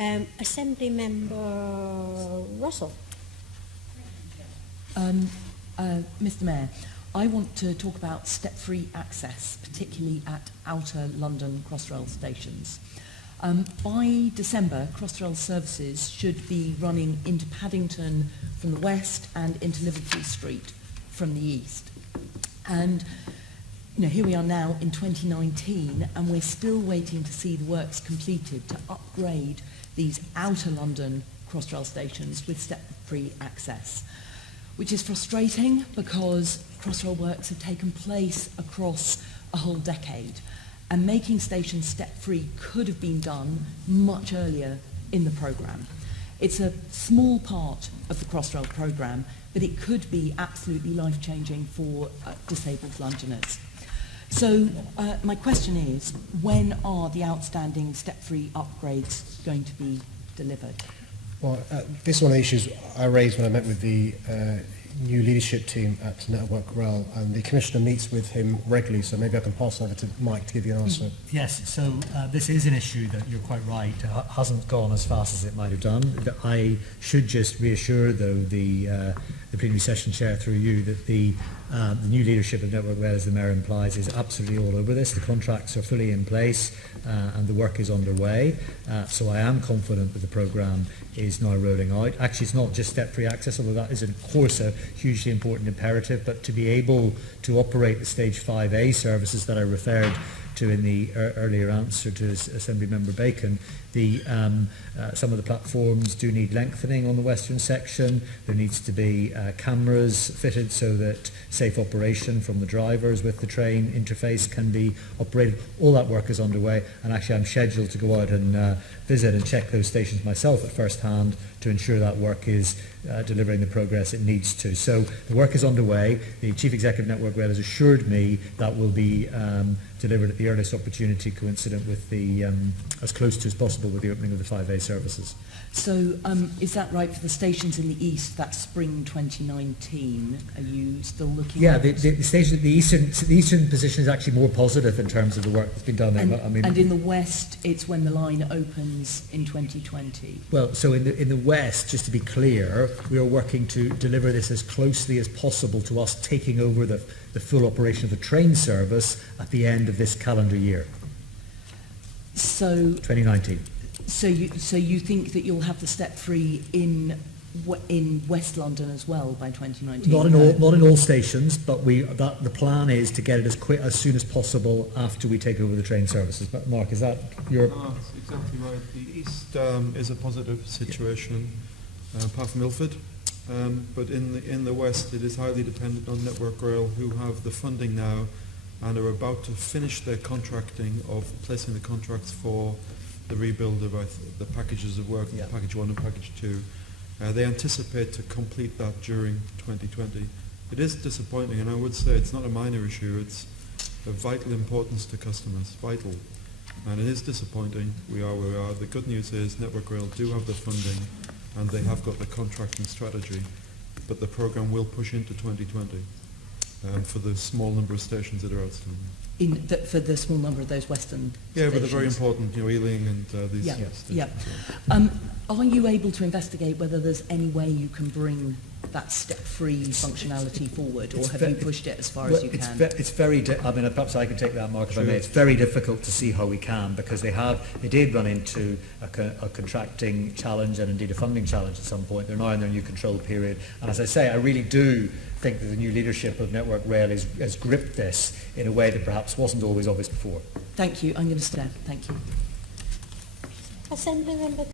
Assembly Member Russell. Mr Mayor, I want to talk about step-free access, particularly at outer London Crossrail stations. By December, Crossrail services should be running into Paddington from the west and into Liverpool Street from the east. And here we are now in 2019, and we're still waiting to see the works completed to upgrade these outer London Crossrail stations with step-free access, which is frustrating because Crossrail works have taken place across a whole decade, and making stations step-free could have been done much earlier in the programme. It's a small part of the Crossrail programme, but it could be absolutely life-changing for disabled Londoners. So my question is, when are the outstanding step-free upgrades going to be delivered? Well, this is one of the issues I raised when I met with the new leadership team at Network Rail, and the Commissioner meets with him regularly, so maybe I can pass over to Mike to give you an answer. Yes, so this is an issue that you're quite right, hasn't gone as fast as it might have done. I should just reassure, though, the plenary session chair through you that the new leadership of Network Rail, as the Mayor implies, is absolutely all over this. The contracts are fully in place and the work is underway. So I am confident that the programme is now rolling out. Actually, it's not just step-free access, although that is, of course, a hugely important imperative, but to be able to operate the Stage 5A services that I referred to in the earlier answer to Assembly Member Bacon, some of the platforms do need lengthening on the western section. There needs to be cameras fitted so that safe operation from the drivers with the train interface can be operated. All that work is underway, and actually I'm scheduled to go out and visit and check those stations myself at first hand to ensure that work is delivering the progress it needs to. So the work is underway. The Chief Executive Network Rail has assured me that will be delivered at the earliest opportunity coincident with the, as close to as possible with the opening of the 5A services. So is that right for the stations in the east, that's spring 2019? Are you still looking at... Yeah, the eastern position is actually more positive in terms of the work that's been done there. And in the west, it's when the line opens in 2020? Well, so in the west, just to be clear, we are working to deliver this as closely as possible to us taking over the full operation of the train service at the end of this calendar year. So 2019. So you think that you'll have the step-free in West London as well by 2019? Not in all stations, but the plan is to get it as soon as possible after we take over the train services. But Mark, is that your... No, that's exactly right. The east is a positive situation, apart from Ilford. But in the west, it is highly dependent on Network Rail, who have the funding now and are about to finish their contracting of placing the contracts for the rebuild of the packages of work, yeah. Package 1 and Package 2. They anticipate to complete that during 2020. It is disappointing, and I would say it's not a minor issue. It's of vital importance to customers, vital. And it is disappointing. We are where we are. The good news is Network Rail do have the funding, and they have got the contracting strategy, but the programme will push into 2020 for the small number of stations that are outstanding. For the small number of those western Yeah, stations? but they're very important, Ealing and these yeah. stations. Yeah. Are you able to investigate whether there's any way you can bring that step-free functionality forward, or have you pushed it as far as you can? It's very. Perhaps I can take that, Mark, if I may. It's very difficult to see how we can, because they did run into a contracting challenge and indeed a funding challenge at some point. They're now in their new control period, and as I say, I really do think that the new leadership of Network Rail has gripped this in a way that perhaps wasn't always obvious before. Thank you. I'm going to step. Thank you. Assembly Member